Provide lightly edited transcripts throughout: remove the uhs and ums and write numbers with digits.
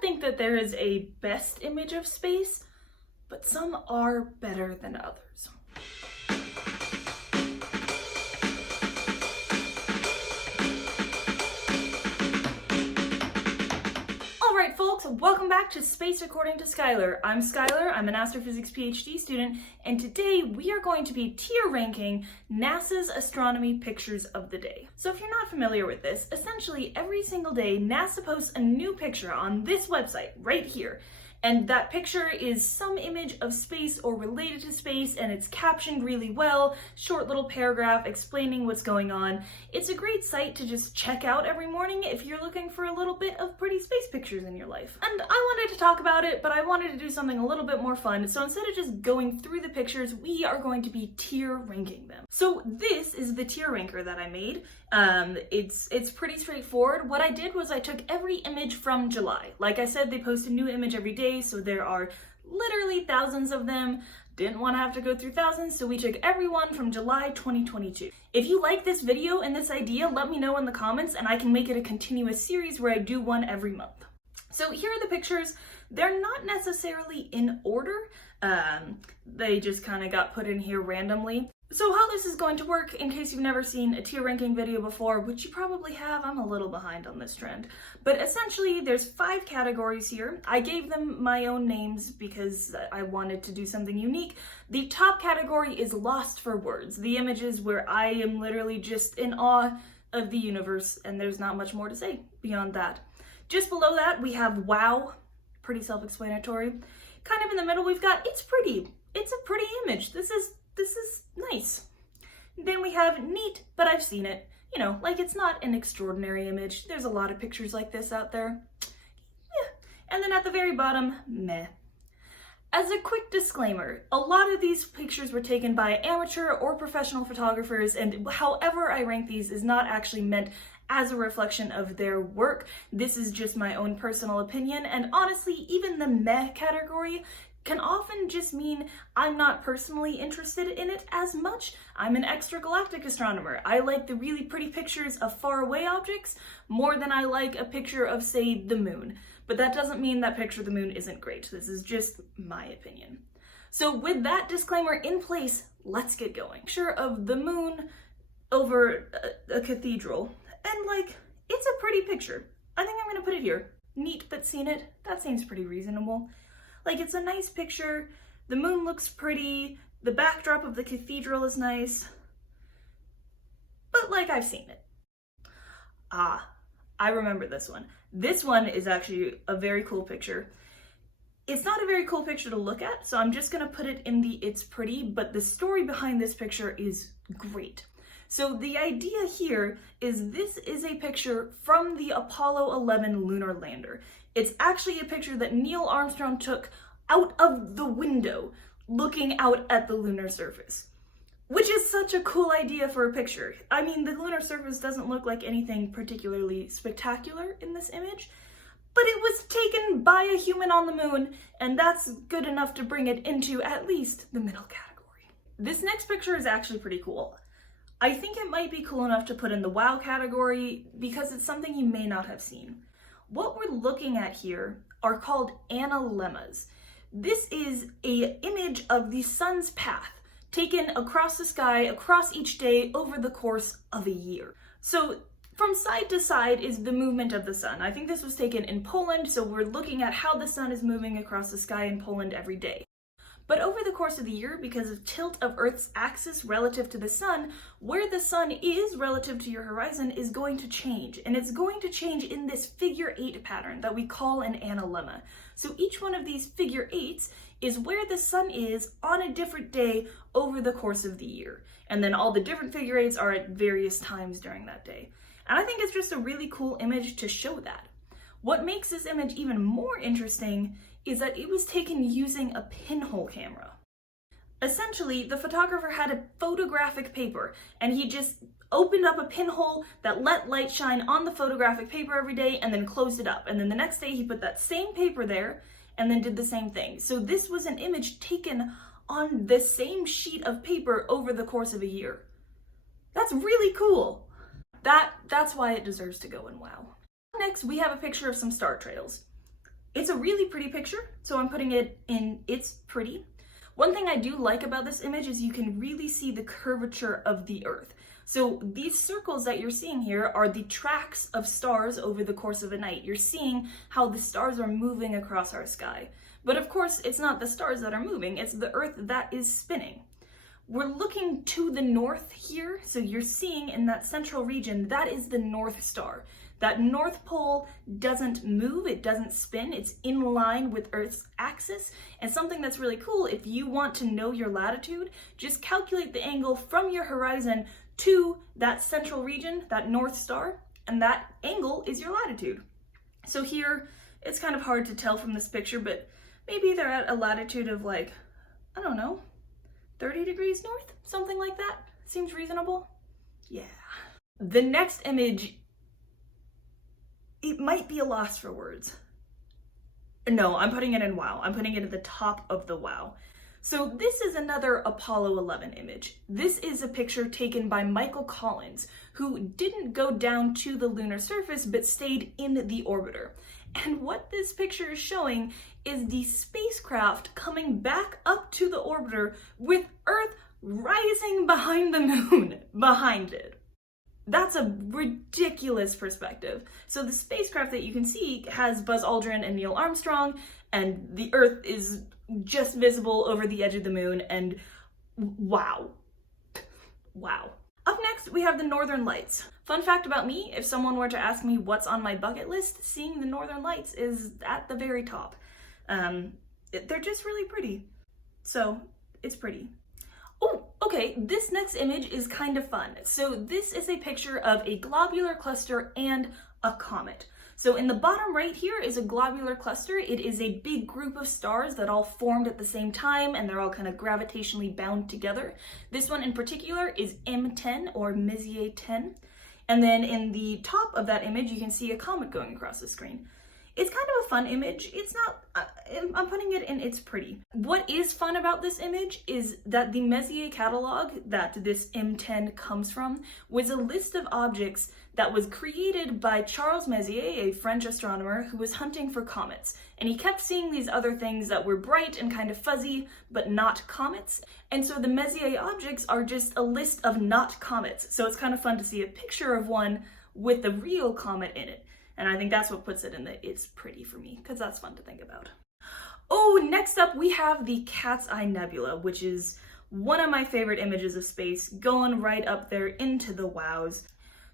don't think that there is a best image of space, but some are better than others. Alright folks, welcome back to Space According to Skylar. I'm Skylar, I'm an astrophysics PhD student, and today we are going to be tier ranking NASA's astronomy pictures of the day. So if you're not familiar with this, essentially every single day NASA posts a new picture on this website right here. And that picture is some image of space or related to space, and it's captioned really well, short little paragraph explaining what's going on. It's a great site to just check out every morning if you're looking for a little bit of pretty space pictures in your life. And I wanted to talk about it, but I wanted to do something a little bit more fun, so instead of just going through the pictures, we are going to be tier ranking them. So this is the tier ranker that I made. It's pretty straightforward. What I did was I took every image from July. Like I said, they post a new image every day, so there are literally thousands of them. Didn't want to have to go through thousands, so we took every one from July 2022. If you like this video and this idea, let me know in the comments and I can make it a continuous series where I do one every month. So here are the pictures. They're not necessarily in order. They just kind of got put in here randomly. So how this is going to work, in case you've never seen a tier ranking video before, which you probably have, I'm a little behind on this trend. But essentially, there's 5 categories here. I gave them my own names because I wanted to do something unique. The top category is lost for words. The images where I am literally just in awe of the universe, and there's not much more to say beyond that. Just below that, we have wow, pretty self-explanatory. Kind of in the middle, we've got it's pretty. It's a pretty image. This is nice. Then we have neat, but I've seen it. You know, like it's not an extraordinary image. There's a lot of pictures like this out there. Yeah. And then at the very bottom, meh. As a quick disclaimer, a lot of these pictures were taken by amateur or professional photographers, and however I rank these is not actually meant as a reflection of their work. This is just my own personal opinion, and honestly, even the meh category can often just mean I'm not personally interested in it as much. I'm an extragalactic astronomer. I like the really pretty pictures of faraway objects more than I like a picture of, say, the moon. But that doesn't mean that picture of the moon isn't great. This is just my opinion. So with that disclaimer in place, let's get going. Picture of the moon over a cathedral, and like, it's a pretty picture. I think I'm gonna put it here. Neat, but seen it? That seems pretty reasonable. Like, it's a nice picture, the moon looks pretty, the backdrop of the cathedral is nice, but like, I've seen it. Ah, I remember this one. This one is actually a very cool picture. It's not a very cool picture to look at, so I'm just gonna put it in the it's pretty, but the story behind this picture is great. So the idea here is this is a picture from the Apollo 11 lunar lander. It's actually a picture that Neil Armstrong took out of the window, looking out at the lunar surface. Which is such a cool idea for a picture. I mean, the lunar surface doesn't look like anything particularly spectacular in this image, but it was taken by a human on the moon, and that's good enough to bring it into at least the middle category. This next picture is actually pretty cool. I think it might be cool enough to put in the wow category because it's something you may not have seen. What we're looking at here are called analemmas. This is an image of the sun's path taken across the sky, across each day over the course of a year. So from side to side is the movement of the sun. I think this was taken in Poland, so we're looking at how the sun is moving across the sky in Poland every day. But over the course of the year, because of tilt of Earth's axis relative to the sun, where the sun is relative to your horizon is going to change. And it's going to change in this figure 8 pattern that we call an analemma. So each one of these figure 8s is where the sun is on a different day over the course of the year. And then all the different figure 8s are at various times during that day. And I think it's just a really cool image to show that. What makes this image even more interesting is that it was taken using a pinhole camera. Essentially, the photographer had a photographic paper, and he just opened up a pinhole that let light shine on the photographic paper every day and then closed it up. And then the next day he put that same paper there and then did the same thing. So this was an image taken on the same sheet of paper over the course of a year. That's really cool. That's why it deserves to go in WoW. Next, we have a picture of some star trails. It's a really pretty picture, so I'm putting it in it's pretty. One thing I do like about this image is you can really see the curvature of the Earth. So these circles that you're seeing here are the tracks of stars over the course of a night. You're seeing how the stars are moving across our sky. But of course, it's not the stars that are moving, it's the Earth that is spinning. We're looking to the north here, so you're seeing in that central region, that is the North Star. That North Pole doesn't move, it doesn't spin, it's in line with Earth's axis. And something that's really cool, if you want to know your latitude, just calculate the angle from your horizon to that central region, that North Star, and that angle is your latitude. So here, it's kind of hard to tell from this picture, but maybe they're at a latitude of like, I don't know, 30 degrees north, something like that. Seems reasonable? Yeah. The next image, it might be a loss for words. No, I'm putting it in wow. I'm putting it at the top of the wow. So this is another Apollo 11 image. This is a picture taken by Michael Collins, who didn't go down to the lunar surface, but stayed in the orbiter. And what this picture is showing is the spacecraft coming back up to the orbiter with Earth rising behind the moon behind it. That's a ridiculous perspective. So the spacecraft that you can see has Buzz Aldrin and Neil Armstrong, and the Earth is just visible over the edge of the moon, and wow. Wow. Up next, we have the Northern Lights. Fun fact about me, if someone were to ask me what's on my bucket list, seeing the Northern Lights is at the very top. They're just really pretty. So, it's pretty. Oh, okay, this next image is kind of fun. So this is a picture of a globular cluster and a comet. So in the bottom right here is a globular cluster. It is a big group of stars that all formed at the same time, and they're all kind of gravitationally bound together. This one in particular is M10 or Messier 10. And then in the top of that image, you can see a comet going across the screen. It's kind of a fun image. It's not, I'm putting it in it's pretty. What is fun about this image is that the Messier catalog that this M10 comes from was a list of objects that was created by Charles Messier, a French astronomer who was hunting for comets. And he kept seeing these other things that were bright and kind of fuzzy, but not comets. And so the Messier objects are just a list of not comets. So it's kind of fun to see a picture of one with the real comet in it. And I think that's what puts it in the it's pretty for me, because that's fun to think about. Oh, next up we have the Cat's Eye Nebula, which is one of my favorite images of space, going right up there into the wows.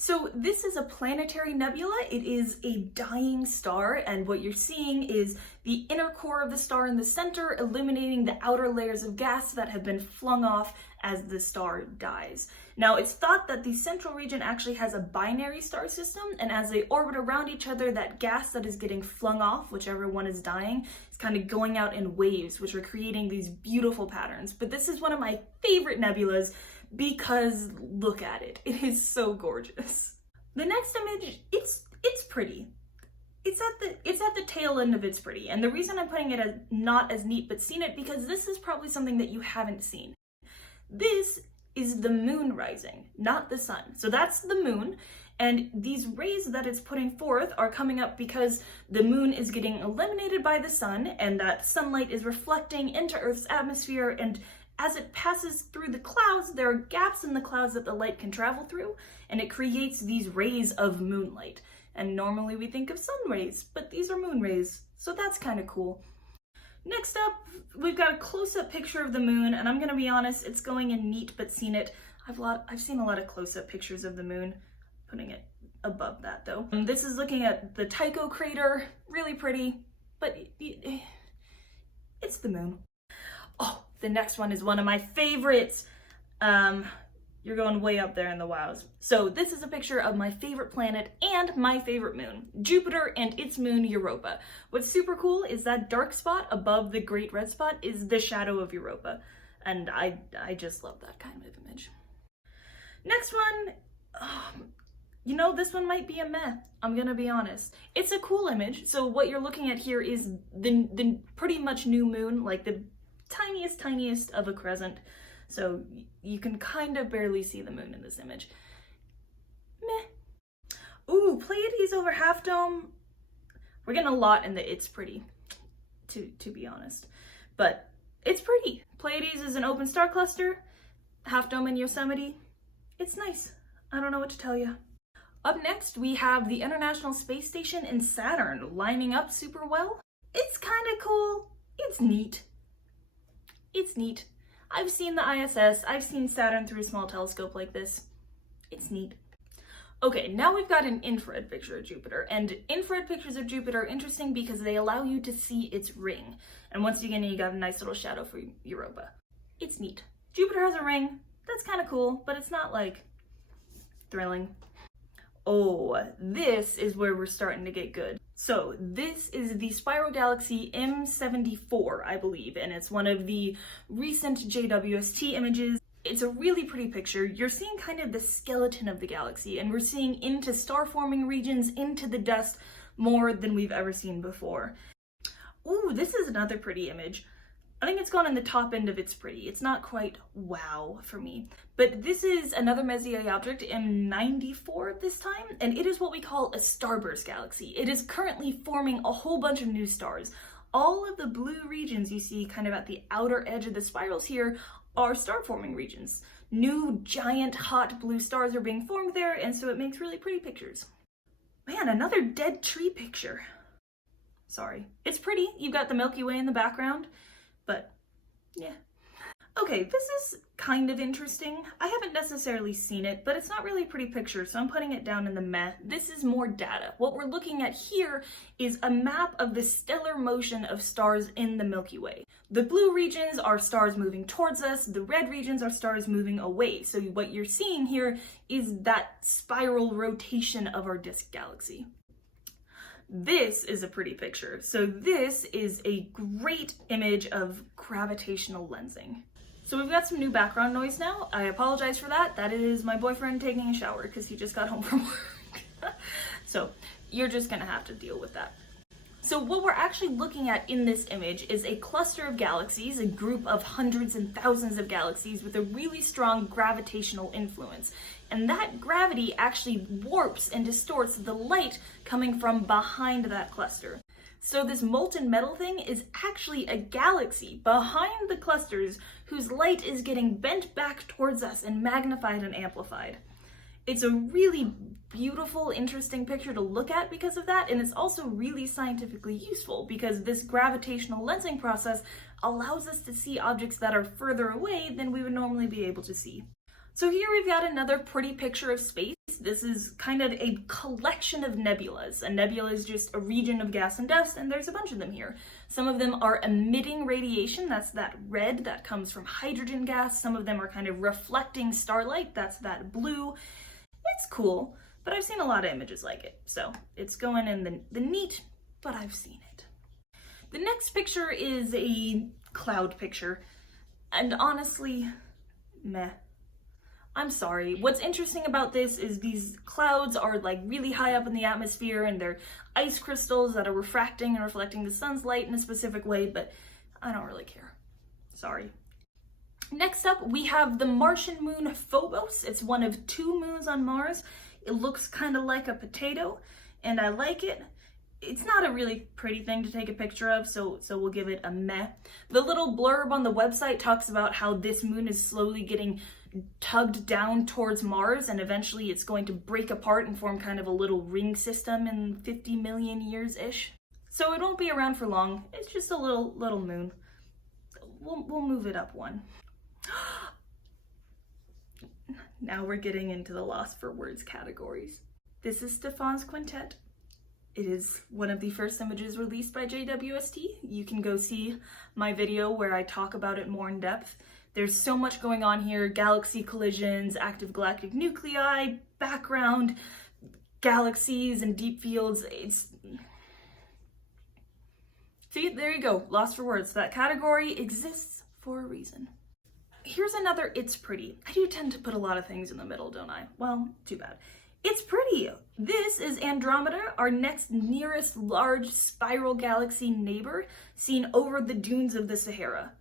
So this is a planetary nebula. It is a dying star, and what you're seeing is the inner core of the star in the center, illuminating the outer layers of gas that have been flung off as the star dies. Now, it's thought that the central region actually has a binary star system, and as they orbit around each other, that gas that is getting flung off, whichever one is dying, is kind of going out in waves, which are creating these beautiful patterns. But this is one of my favorite nebulas because look at it. It is so gorgeous. The next image, it's pretty. It's at the tail end of it's pretty, and the reason I'm putting it as not as neat but seen it because this is probably something that you haven't seen. This is the moon rising, not the sun. So that's the moon, and these rays that it's putting forth are coming up because the moon is getting eliminated by the sun, and that sunlight is reflecting into Earth's atmosphere, and as it passes through the clouds, there are gaps in the clouds that the light can travel through, and it creates these rays of moonlight. And normally we think of sun rays, but these are moon rays, so that's kind of cool. Next up, we've got a close-up picture of the moon, and I'm gonna be honest, it's going in neat but seen it. I've seen a lot of close-up pictures of the moon, putting it above that though. This is looking at the Tycho crater, really pretty, but it's the moon. Oh, the next one is one of my favorites. You're going way up there in the wows. So this is a picture of my favorite planet and my favorite moon, Jupiter and its moon Europa. What's super cool is that dark spot above the great red spot is the shadow of Europa. And I just love that kind of image. Next one, you know, this one might be a meh, I'm gonna be honest. It's a cool image. So what you're looking at here is the pretty much new moon, like the tiniest of a crescent. So you can kind of barely see the moon in this image. Meh. Ooh, Pleiades over Half Dome. We're getting a lot in the it's pretty, to be honest. But it's pretty. Pleiades is an open star cluster, Half Dome in Yosemite. It's nice. I don't know what to tell you. Up next, we have the International Space Station and Saturn lining up super well. It's kind of cool. It's neat. It's neat. I've seen the ISS. I've seen Saturn through a small telescope like this. It's neat. Okay, now we've got an infrared picture of Jupiter, and infrared pictures of Jupiter are interesting because they allow you to see its ring. And once again, you got a nice little shadow for Europa. It's neat. Jupiter has a ring. That's kind of cool, but it's not like thrilling. Oh, this is where we're starting to get good. So this is the spiral galaxy M74, I believe, and it's one of the recent JWST images. It's a really pretty picture. You're seeing kind of the skeleton of the galaxy, and we're seeing into star-forming regions, into the dust, more than we've ever seen before. Ooh, this is another pretty image. I think it's gone in the top end of it's pretty. It's not quite wow for me. But this is another Messier object, M94 this time, and it is what we call a starburst galaxy. It is currently forming a whole bunch of new stars. All of the blue regions you see kind of at the outer edge of the spirals here are star-forming regions. New giant hot blue stars are being formed there, and so it makes really pretty pictures. Man, another dead tree picture. Sorry. It's pretty. You've got the Milky Way in the background. But, yeah. Okay, this is kind of interesting. I haven't necessarily seen it, but it's not really a pretty picture, so I'm putting it down in the meh. This is more data. What we're looking at here is a map of the stellar motion of stars in the Milky Way. The blue regions are stars moving towards us, the red regions are stars moving away. So what you're seeing here is that spiral rotation of our disk galaxy. This is a pretty picture. So this is a great image of gravitational lensing. So we've got some new background noise now. I apologize for that. That is my boyfriend taking a shower because he just got home from work. So you're just gonna have to deal with that. So what we're actually looking at in this image is a cluster of galaxies, a group of hundreds and thousands of galaxies with a really strong gravitational influence. And that gravity actually warps and distorts the light coming from behind that cluster. So this molten metal thing is actually a galaxy behind the clusters whose light is getting bent back towards us and magnified and amplified. It's a really beautiful, interesting picture to look at because of that, and it's also really scientifically useful because this gravitational lensing process allows us to see objects that are further away than we would normally be able to see. So here we've got another pretty picture of space. This is kind of a collection of nebulas. A nebula is just a region of gas and dust, and there's a bunch of them here. Some of them are emitting radiation, that's that red that comes from hydrogen gas. Some of them are kind of reflecting starlight, that's that blue. It's cool, but I've seen a lot of images like it, so it's going in the neat, but I've seen it. The next picture is a cloud picture, and honestly, meh. I'm sorry. What's interesting about this is these clouds are like really high up in the atmosphere and they're ice crystals that are refracting and reflecting the sun's light in a specific way, but I don't really care. Sorry. Next up, we have the Martian moon Phobos. It's one of 2 moons on Mars. It looks kind of like a potato, and I like it. It's not a really pretty thing to take a picture of, so we'll give it a meh. The little blurb on the website talks about how this moon is slowly getting tugged down towards Mars, and eventually it's going to break apart and form kind of a little ring system in 50 million years-ish. So it won't be around for long. It's just a little moon. We'll move it up one. Now we're getting into the lost for words categories. This is Stephan's Quintet. It is one of the first images released by JWST. You can go see my video where I talk about it more in depth. There's so much going on here: galaxy collisions, active galactic nuclei, background, galaxies and deep fields. See, there you go, lost for words. That category exists for a reason. Here's another it's pretty. I do tend to put a lot of things in the middle, don't I? Well, too bad. It's pretty. This is Andromeda, our next nearest large spiral galaxy neighbor, seen over the dunes of the Sahara,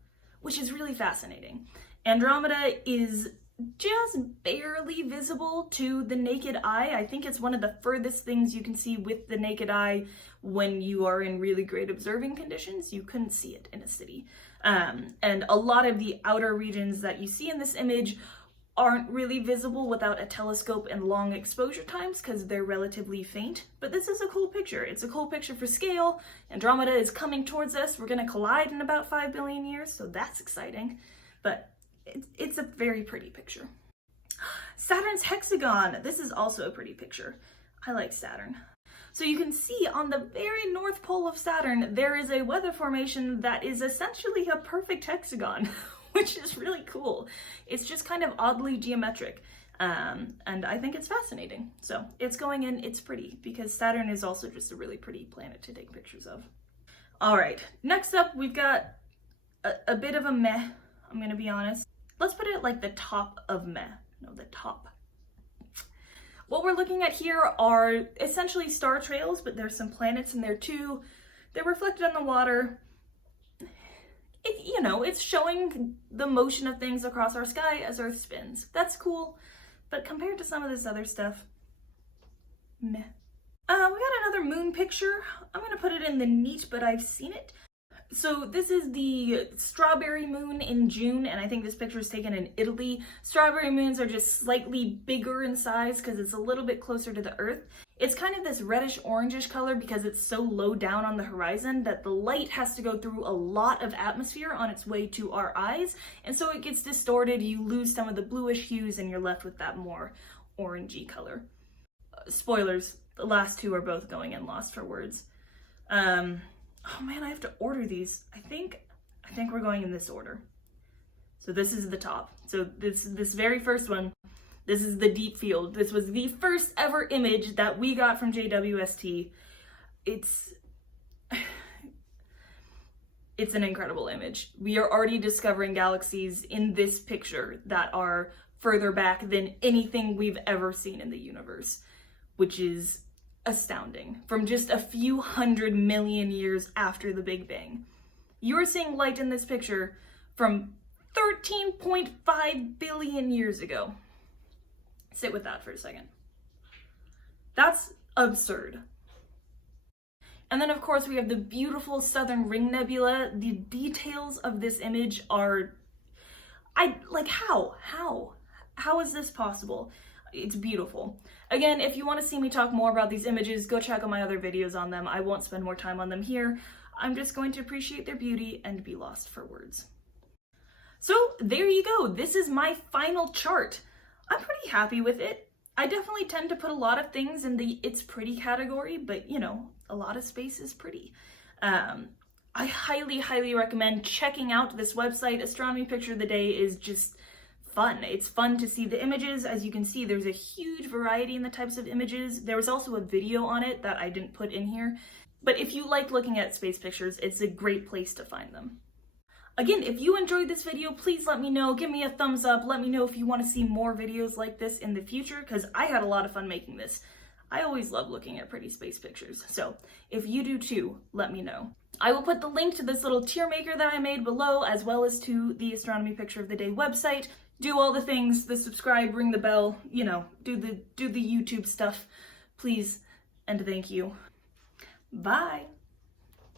which is really fascinating. Andromeda is just barely visible to the naked eye. I think it's one of the furthest things you can see with the naked eye when you are in really great observing conditions. You couldn't see it in a city. And a lot of the outer regions that you see in this image aren't really visible without a telescope and long exposure times because they're relatively faint. But this is a cool picture. It's a cool picture for scale. Andromeda is coming towards us. We're going to collide in about 5 billion years, so that's exciting. But it's a very pretty picture. Saturn's hexagon. This is also a pretty picture. I like Saturn. So you can see on the very north pole of Saturn, there is a weather formation that is essentially a perfect hexagon, which is really cool. It's just kind of oddly geometric, and I think it's fascinating. So it's going in, it's pretty, because Saturn is also just a really pretty planet to take pictures of. All right, next up we've got a bit of a meh, I'm gonna be honest. Let's put it like the top of meh, no, the top. What we're looking at here are essentially star trails, but there's some planets in there too. They're reflected on the water. It's showing the motion of things across our sky as Earth spins. That's cool, but compared to some of this other stuff, meh. We got another moon picture. I'm gonna put it in the neat, but I've seen it. So this is the strawberry moon in June, and I think this picture is taken in Italy. Strawberry moons are just slightly bigger in size because it's a little bit closer to the Earth. It's kind of this reddish orangish color because it's so low down on the horizon that the light has to go through a lot of atmosphere on its way to our eyes, and so it gets distorted. You lose some of the bluish hues and you're left with that more orangey color. Spoilers, the last two are both going in lost for words. Oh man, I have to order these. I think we're going in this order. So this is the top. So this very first one, this is the deep field. This was the first ever image that we got from JWST. It's an incredible image. We are already discovering galaxies in this picture that are further back than anything we've ever seen in the universe, which is astounding. From just a few 100 million years after the Big Bang. You're seeing light in this picture from 13.5 billion years ago. Sit with that for a second. That's absurd. And then of course we have the beautiful Southern Ring Nebula. The details of this image are, how is this possible? It's beautiful. Again, if you want to see me talk more about these images, go check out my other videos on them. I won't spend more time on them here. I'm just going to appreciate their beauty and be lost for words. So there you go. This is my final chart. I'm pretty happy with it. I definitely tend to put a lot of things in the it's pretty category, but a lot of space is pretty. I highly, highly recommend checking out this website. Astronomy Picture of the Day is just fun. It's fun to see the images. As you can see, there's a huge variety in the types of images. There was also a video on it that I didn't put in here. But if you like looking at space pictures, it's a great place to find them. Again, if you enjoyed this video, please let me know. Give me a thumbs up. Let me know if you want to see more videos like this in the future, because I had a lot of fun making this. I always love looking at pretty space pictures. So if you do too, let me know. I will put the link to this little tier maker that I made below, as well as to the Astronomy Picture of the Day website. Do all the things, the subscribe, ring the bell, do the YouTube stuff, please, and thank you. Bye.